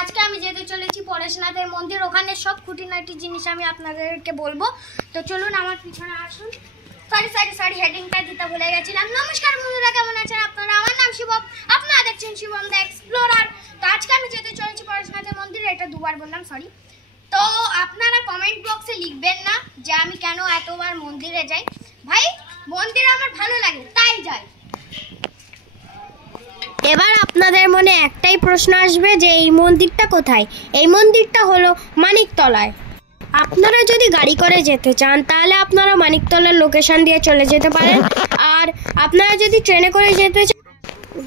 আজকে আমি যেতে চলেছি পরেশনাথের মন্দির, ওখানে সব খুঁটিনাটি জিনিস আমি আপনাদেরকে বলবো। তো চলুন আমার পিছনে আসুন। সরি হেডিংটা দিতে ভুলে গেছিলাম। নমস্কার বন্ধুরা, কেমন আছেন আপনারা? আমার নাম শিবম, আপনারা দেখছেন শিবম দ্য এক্সপ্লোরার। তো আজকে আমি যেতে চলেছি পরেশনাথের মন্দির, এটা দুবার বললাম, সরি। তো আপনারা কমেন্ট বক্সে লিখবেন না যে আমি কেন এতবার মন্দিরে যাই। ভাই, মন্দিরে আমার ভালো লাগে তাই যাই। এবার আপনাদের মনে একটাই প্রশ্ন আসবে যে এই মন্দিরটা কোথায়? এই মন্দিরটা হলো মানিকতলায়। আপনারা যদি গাড়ি করে যেতে চান তাহলে আপনারা মানিকতলার লোকেশন দিয়ে চলে যেতে পারেন, আর আপনারা যদি ট্রেনে করে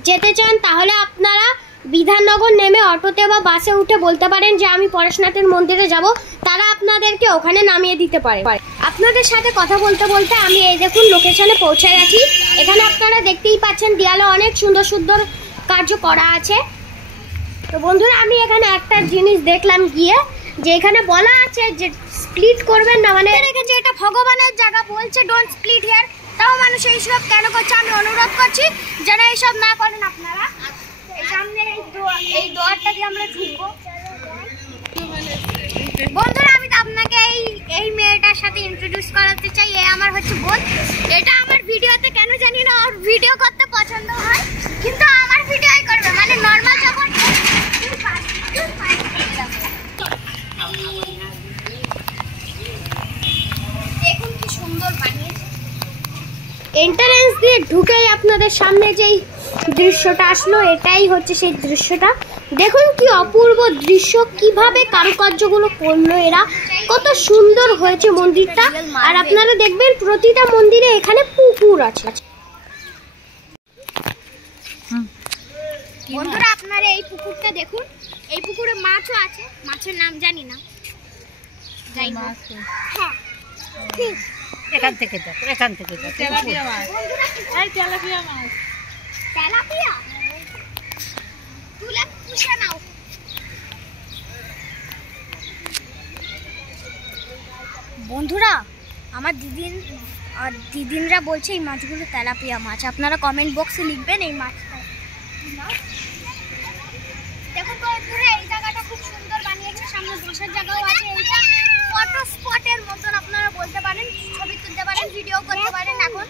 যেতে চান তাহলে আপনারা বিধাননগর নেমে অটোতে বা বাসে উঠে বলতে পারেন যে আমি পরেশনাথের মন্দিরে যাব, তারা আপনাদেরকে ওখানে নামিয়ে দিতে পারে। আপনাদের সাথে কথা বলতে বলতে আমি এই দেখুন লোকেশনে পৌঁছে গেছি। এখানে আপনারা দেখতেই পাচ্ছেন দেয়ালে অনেক সুন্দর সুন্দর কার্য করা আছে। তো বন্ধুরা, আমি এখানে একটা জিনিস দেখলাম গিয়ে, যে এখানে বলা আছে যে স্প্লিট করবেন না, মানে যে এটা ভগবানের জায়গা, বলছে ডোন্ট স্প্লিট হিয়ার। তাও মানুষ এইসব কেন করছে? আমি অনুরোধ করছি যেন এইসব না করেন আপনারা। সামনে এই দোয়ারটা দিয়ে আমরা ঢুকবো। বন্ধুরা, আমি আপনাকে এই মেয়েটার সাথে ইন্ট্রোডিউস করাতে চাই। এ আমার হচ্ছে বোন। এটা আমার ভিডিওতে কেন জানি না ওর ভিডিও করতে পছন্দ হয়, কিন্তু আমার ভিডিওই করবে, মানে নর্মাল যখন দেখুন কি সুন্দর বানিয়েছে। এন্ট্রান্স দিয়ে ঢুকেই আপনাদের সামনে যেই দৃশ্যটা আসলো, এটাই হচ্ছে সেই দৃশ্যটা। দেখুন কি অপূর্ব দৃশ্য, কিভাবে কারুকার্যগুলো করলো এরা, কত সুন্দর হয়েছে মন্দিরটা। আর আপনারা দেখবেন প্রতিটা মন্দিরে এখানে পুকুর আছে। বন্ধুরা, আপনারা এই পুকুরটা দেখুন, এই পুকুরে মাছও আছে, মাছের নাম জানি না। হ্যাঁ, এখান থেকে দেখো, এখান থেকে দেখো। তেলাপিয়া মাছ, এই তেলাপিয়া মাছ, তেলাপিয়া তুলে পুষে নাও। বন্ধুরা, আমার দিদিনরা বলছে এই মাছগুলো তেলাপিয়া মাছ। আপনারা কমেন্ট বক্সে লিখবেন এই মাছটা। দেখুন বন্ধুরা, এই জায়গাটা খুব সুন্দর বানিয়েছে, সামনে বসার জায়গাও আছে। এইটা ফটো স্পটের মতন আপনারা বলতে পারেন, ছবি তুলতে পারেন, ভিডিও করতে পারেন। এখন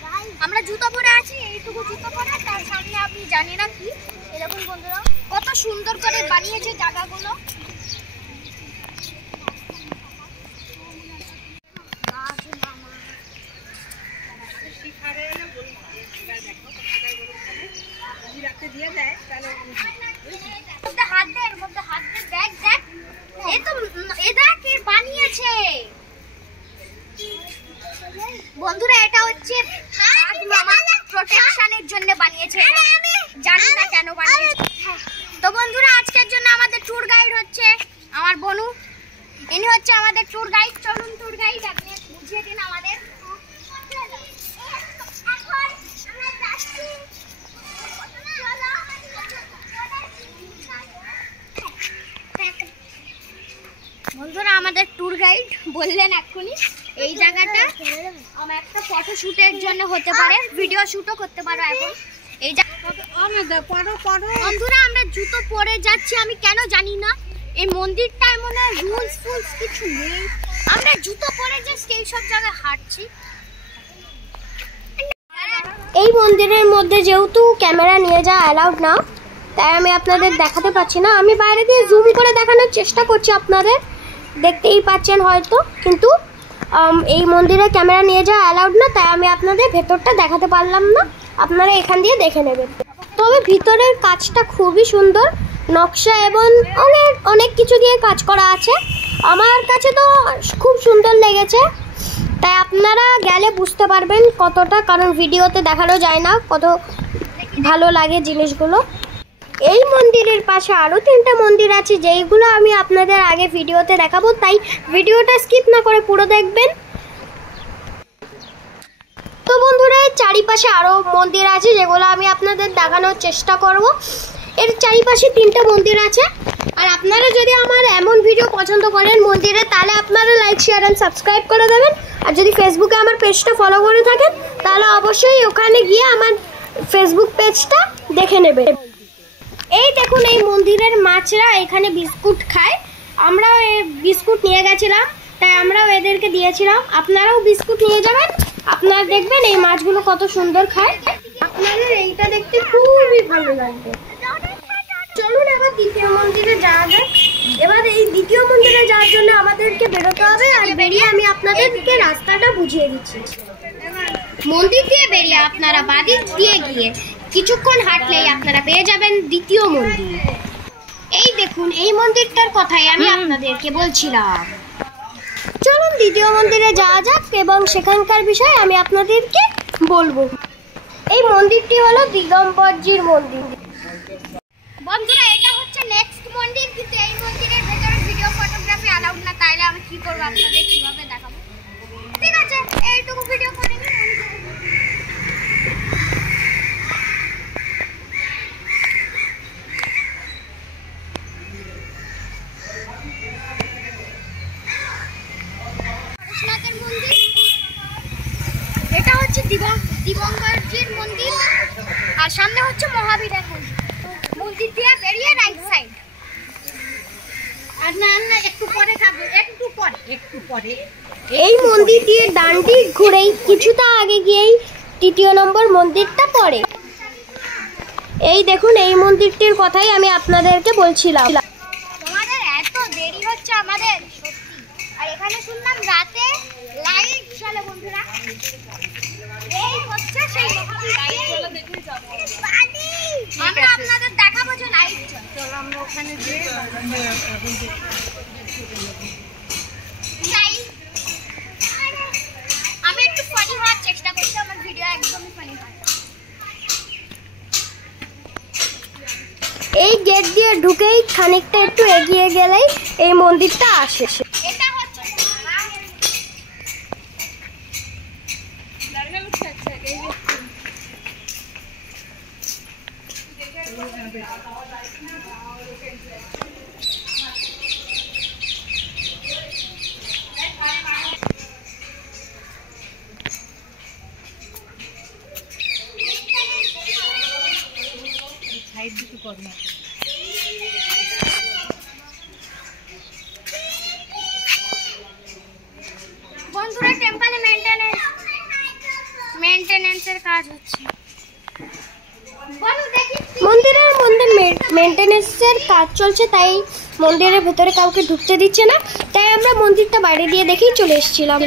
আমরা জুতো পরে আছি, এইটুকু জুতো পরে, তার সামনে আপনি জানি না কি। এরকম বন্ধুরা কত সুন্দর করে বানিয়েছে জায়গাগুলো। হাত দে, এর মধ্যে হাত দে, দেখ দেখ, এ তো এটা কে বানিয়েছে? বন্ধুরা, এটা হচ্ছে প্রোটেকশনের জন্য বানিয়েছে, জানি না কেন বানিয়েছে। তো বন্ধুরা, আজকের জন্য আমাদের ট্যুর গাইড হচ্ছে আমার বনু, ইনি হচ্ছে আমাদের ট্যুর গাইড। চলুন ট্যুর গাইড, আপনি বুঝিয়ে দিন আমাদের। বন্ধুরা, আমাদের ট্যুর গাইড বললেন এক্ষুনি এই জায়গাটা আমার একটা ফটো শুটের জন্য হতে পারে, ভিডিও শুটও করতে পারো। এখন এই বন্ধুরা, আমরা জুতো পরে যাচ্ছি, আমি কেন জানি না। এই মন্দিরটায় মনে হয় রুলস ফুলস কিছু নেই, আমরা জুতো পরে জাস্ট এই সব জায়গায় হাঁটছি। এই মন্দিরের মধ্যে যেহেতু ক্যামেরা নিয়ে যাওয়া অ্যালাউড না, তাই আমি আপনাদের দেখাতে পাচ্ছি না। আমি বাইরে দিয়ে জুম করে দেখানোর চেষ্টা করছি, আপনাদের দেখতেই পাচ্ছেন হয়তো, কিন্তু এই মন্দিরে ক্যামেরা নিয়ে যাওয়া অ্যালাউড না, তাই আমি আপনাদের ভেতরটা দেখাতে পারলাম না। আপনারা এখান দিয়ে দেখে নেবেন। তবে ভিতরের কাজটা খুবই সুন্দর, নকশা এবং অনেক কিছু দিয়ে কাজ করা আছে। আমার কাছে তো খুব সুন্দর লেগেছে, তাই আপনারা গেলে বুঝতে পারবেন কতটা, কারণ ভিডিওতে দেখানো যায় না কত ভালো লাগে জিনিসগুলো। এই মন্দিরের পাশে আরও 3টা মন্দির আছে, যেইগুলো আমি আপনাদের আগে ভিডিওতে দেখাবো, তাই ভিডিওটা স্কিপ না করে পুরো দেখবেন। তো বন্ধুরা, চারিপাশে আরও মন্দির আছে যেগুলো আমি আপনাদের দেখানোর চেষ্টা করব। এর চারিপাশে 3টা মন্দির আছে। আর আপনারা যদি আমার এমন ভিডিও পছন্দ করেন মন্দিরে, তাহলে আপনারা লাইক, শেয়ার অ্যান্ড সাবস্ক্রাইব করে দেবেন। আর যদি ফেসবুকে আমার পেজটা ফলো করে থাকেন তাহলে অবশ্যই ওখানে গিয়ে আমার ফেসবুক পেজটা দেখে নেবেন। এই দেখুন, এই মন্দিরের মাছরা এখানে বিস্কুট খায়। আমরাও বিস্কুট নিয়ে গেছিলাম, তাই আমরাও এদেরকে দিয়েছিলাম। আপনারাও বিস্কুট নিয়ে যাবেন, আপনারা দেখবেন এই মাছগুলো কত সুন্দর খায়। আপনাদের এইটা দেখতে খুবই ভালো লাগবে। চলুন এবার দ্বিতীয় মন্দিরে যাওয়া যাক। এবার এই দ্বিতীয় মন্দিরে যাওয়ার জন্য আমাদেরকে বেরোতে হবে, আর বেরিয়ে আমি আপনাদেরকে রাস্তাটা বুঝিয়ে দিচ্ছি। মন্দির দিয়ে বেরিয়ে আপনারা বাদিক দিয়ে গিয়ে কিছুক্ষণ হাঁটলেই আপনারা পেয়ে যাবেন দ্বিতীয় মন্দির। এই দেখুন, এই মন্দিরটার কথাই আমি আপনাদেরকে বলছিলাম। চলুন দ্বিতীয় মন্দিরে যাওয়া যাক এবং সেখানকার বিষয়ে আমি আপনাদেরকে বলবো। এই মন্দিরটি হলো দিগম্বরজির মন্দির। বন্ধুরা, এটা হচ্ছে নেক্সট মন্দির, কিন্তু এই মন্দিরের ভেতরে ভিডিও ফটোগ্রাফি অ্যালাউড না। তাইলে আমি কি করব, আপনাদের কিভাবে দেখাবো? ঠিক আছে, এইটুকু ভিডিও করে নিন। এটা হচ্ছে দিগম্বরজির মন্দির, আর সামনে হচ্ছে মহাবীরের মন্দির। মন্দির দিয়ে বেরিয়ে রাইট সাইড। আর না না, একটু পরে খাবো, একটু পরে। এই মন্দির দিয়ে ডান দিক ঘুরেই কিছুটা আগে গিয়েই তৃতীয় নম্বর মন্দিরটা পড়ে। এই দেখুন, এই মন্দিরটির কথাই আমি আপনাদেরকে বলছিলাম। আমাদের এত দেরি হচ্ছে আমাদের সত্যি। আর এখানে শুনলাম রাতে লাইট জ্বলে বন্ধুরা। এই হচ্ছে সেই আমরা আপনাদের দেখাবো যে লাইট জ্বলে। চলো আমরা ওখানে যেয়ে আমি একটু ফানি হওয়ার চেষ্টা করছি, আমার ভিডিও একদমই ফানি হয়। এই গেট দিয়ে ঢুকেই খানিকটা একটু এগিয়ে গেলেই এই মন্দিরটা আসে। এটা হচ্ছে সাইড দিকে করব না। বন্ধুরা, টেম্পলে মেইনটেনেন্সের কাজ হচ্ছে। মন্দিরের মেইনটেনেন্সের কাজ চলছে, তাই মন্দিরের ভেতরে কাউকে ঢুকতে দিচ্ছে না। তাই আমরা মন্দিরটা বাইরে দিয়ে দেখেই চলে এসেছিলাম।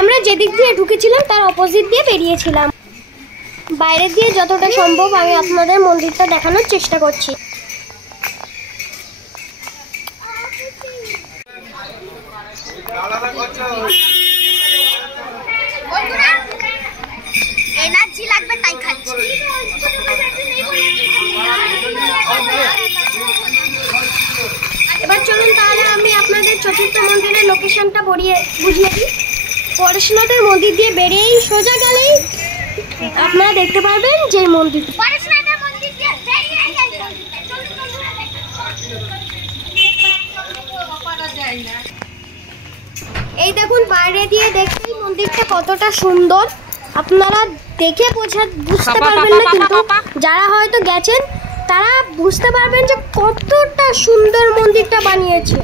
আমরা যেদিক দিয়ে ঢুকেছিলাম তার অপোজিট দিয়ে বেরিয়েছিলাম। বাইরে দিয়ে যতটা সম্ভব আমি আপনাদের মন্দিরটা দেখানোর চেষ্টা করছি। বন্ধুরা, এনার্জি লাগবে তাই খাচ্ছি। এবার চলুন তাহলে আমি আপনাদের চতুর্থ মন্দিরের লোকেশনটা বুঝিয়ে দিই। পরেশনাথের মন্দির দিয়ে বেরিয়েই সোজা গেলেই আপনারা দেখতে পারবেন যে মন্দির। পরেশনাথের মন্দির দিয়ে বেরিয়ে চলুন বন্ধুরা। এই দেখুন, বাইরে দিয়ে দেখতেই মন্দিরটা কতটা সুন্দর। আপনারা দেখে বুঝতে পারবেন না, কিন্তু যারা হয়তো গেছেন তারা বুঝতে পারবেন যে কতটা সুন্দর মন্দিরটা বানিয়েছে।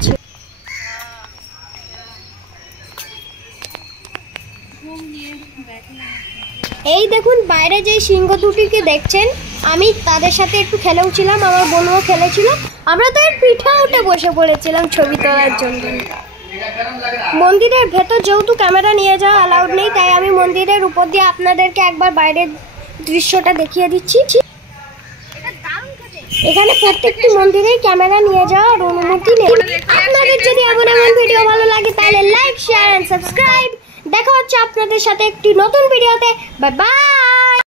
এই দেখুন, বাইরে যেই সিংহ দুটিকে দেখছেন, আমি তাদের সাথে একটু খেলেও ছিলাম, আমার বোনও খেলেছিল। আমরা তো এর পিঠে উঠে বসে পড়েছিলাম ছবি তোলার জন্য। মন্দিরের ভেতর যেহেতু ক্যামেরা নিয়ে যাওয়া অ্যালাউড নেই, তাই আমি মন্দিরের উপর দিয়ে আপনাদেরকে একবার বাইরের দৃশ্যটা দেখিয়ে দিচ্ছি। এখানে প্রত্যেকটি মন্দিরেই ক্যামেরা নিয়ে যাওয়ার অনুমতি নেই। আপনাদের যদি এমন ভিডিও ভালো লাগে তাহলে লাইক, শেয়ার এন্ড সাবস্ক্রাইব। দেখা হচ্ছে আপনাদের সাথে একটি নতুন ভিডিওতে। Bye bye.